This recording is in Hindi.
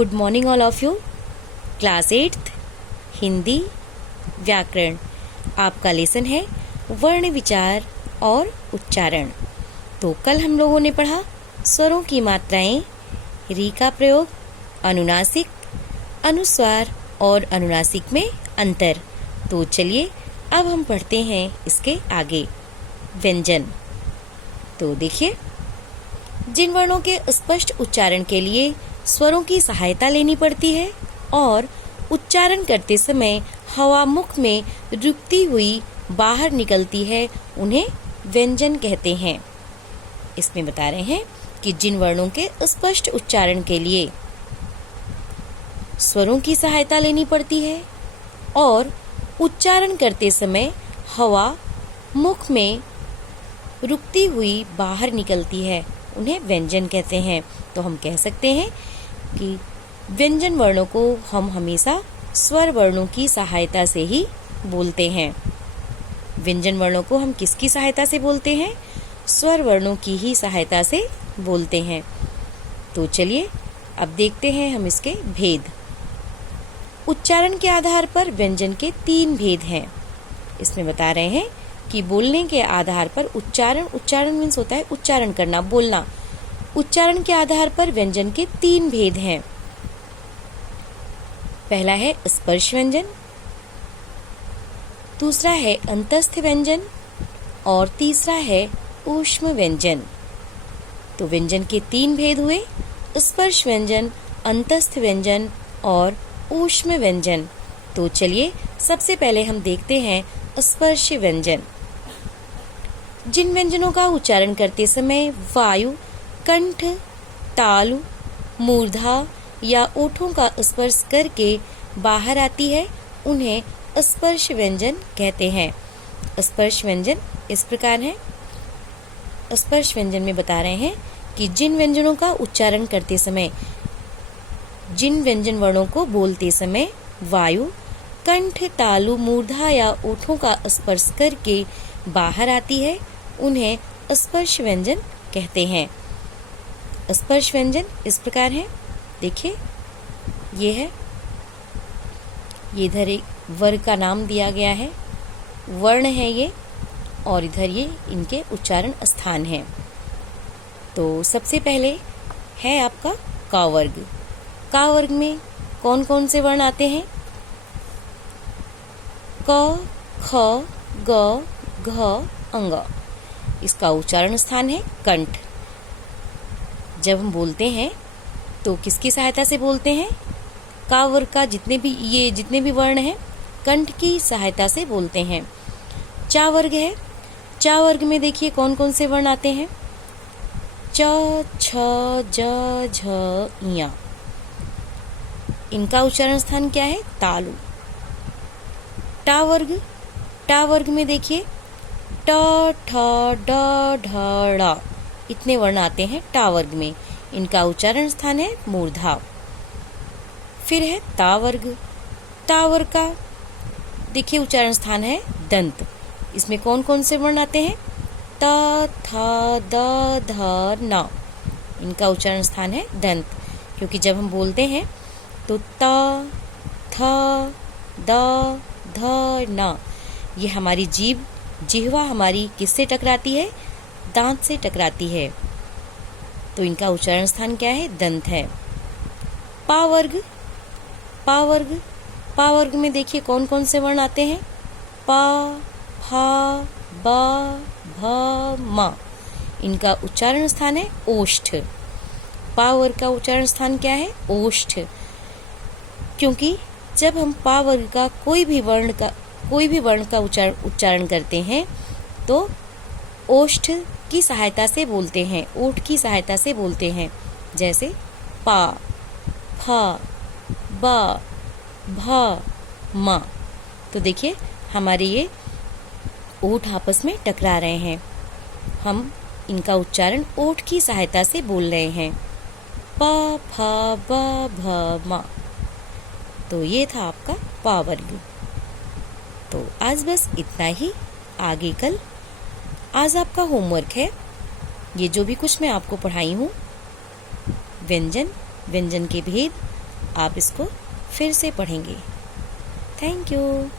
Good morning all of you. Class 8th Hindi व्याकरण, आपका लेसन है वर्ण विचार और उच्चारण। तो कल हम लोगों ने पढ़ा स्वरों की मात्राएं, री का प्रयोग, अनुनासिक, अनुस्वार और अनुनासिक में अंतर। तो चलिए अब हम पढ़ते हैं इसके आगे व्यंजन। तो देखिए, जिन वर्णों के स्पष्ट उच्चारण के लिए स्वरों की सहायता लेनी पड़ती है और उच्चारण करते समय हवा मुख में रुकती हुई बाहर निकलती है, उन्हें व्यंजन कहते हैं। इसमें बता रहे हैं कि जिन वर्णों के स्पष्ट उच्चारण के लिए स्वरों की सहायता लेनी पड़ती है और उच्चारण करते समय हवा मुख में रुकती हुई बाहर निकलती है, उन्हें व्यंजन कहते हैं। तो हम कह सकते हैं कि व्यंजन वर्णों को हम हमेशा स्वर वर्णों की सहायता से ही बोलते हैं। व्यंजन वर्णों को हम किसकी सहायता से बोलते हैं? स्वर वर्णों की ही सहायता से बोलते हैं। तो चलिए अब देखते हैं हम इसके भेद। उच्चारण के आधार पर व्यंजन के 3 भेद हैं। इसमें बता रहे हैं कि बोलने के आधार पर उच्चारण मीन्स होता है उच्चारण करना, बोलना। उच्चारण के आधार पर व्यंजन के 3 भेद हैं। पहला है स्पर्श व्यंजन, दूसरा है अंतस्थ व्यंजन और तीसरा है ऊष्म व्यंजन। तो व्यंजन के 3 भेद हुए, स्पर्श व्यंजन, अंतस्थ व्यंजन और ऊष्म व्यंजन। तो चलिए सबसे पहले हम देखते हैं स्पर्श व्यंजन। जिन व्यंजनों का उच्चारण करते समय वायु कंठ, तालु, मूर्धा या ओठों का स्पर्श करके बाहर आती है, उन्हें स्पर्श व्यंजन कहते हैं। स्पर्श व्यंजन इस प्रकार है। स्पर्श व्यंजन में बता रहे हैं कि जिन व्यंजनों का उच्चारण करते समय, जिन व्यंजन वर्णों को बोलते समय वायु कंठ, तालु, मूर्धा या ओठों का स्पर्श करके बाहर आती है, उन्हें स्पर्श व्यंजन कहते हैं। स्पर्श व्यंजन इस प्रकार है। देखिए, ये है, ये इधर एक वर्ग का नाम दिया गया है, वर्ण है ये, और इधर ये इनके उच्चारण स्थान है। तो सबसे पहले है आपका का वर्ग। का वर्ग में कौन कौन से वर्ण आते हैं? क, ख, ग, घ, अंग। इसका उच्चारण स्थान है कंठ। जब हम बोलते हैं तो किसकी सहायता से बोलते हैं? का वर्ग का जितने भी वर्ण हैं, कंठ की सहायता से बोलते हैं। चा वर्ग है। चा वर्ग में देखिए कौन कौन से वर्ण आते हैं? च, छ, ज, झ, इया। इनका उच्चारण स्थान क्या है? तालु। टा वर्ग। टा वर्ग में देखिए ट, ठ, ड, ढ, ड़, इतने वर्ण आते हैं टा वर्ग में। इनका उच्चारण स्थान है मूर्धा। फिर है ता वर्ग। ता वर्ग का देखिए उच्चारण स्थान है दंत। इसमें कौन कौन से वर्ण आते हैं? त, थ, द, ध, न। इनका उच्चारण स्थान है दंत, क्योंकि जब हम बोलते हैं तो त, थ, द, ध, न, ये हमारी जिह्वा हमारी किससे टकराती है? दांत से टकराती है। तो इनका उच्चारण स्थान क्या है? दंत है। पा वर्ग। पा वर्ग। पा वर्ग में देखिए कौन कौन से वर्ण आते हैं? पा, फा, ब, भ, म। इनका उच्चारण स्थान है ओष्ठ। पा वर्ग का उच्चारण स्थान क्या है? ओष्ठ। क्योंकि जब हम पा वर्ग का कोई भी वर्ण का उच्चारण करते हैं तो ओष्ठ की सहायता से बोलते हैं, ओठ की सहायता से बोलते हैं। जैसे पा, फ, ब, भ, म। तो देखिए हमारे ये ओठ आपस में टकरा रहे हैं, हम इनका उच्चारण ओठ की सहायता से बोल रहे हैं। प, फ, ब, भ, म। तो ये था आपका पा वर्ग। तो आज बस इतना ही, आगे कल। आज आपका होमवर्क है, ये जो भी कुछ मैं आपको पढ़ाई हूँ, व्यंजन, व्यंजन के भेद, आप इसको फिर से पढ़ेंगे। Thank you.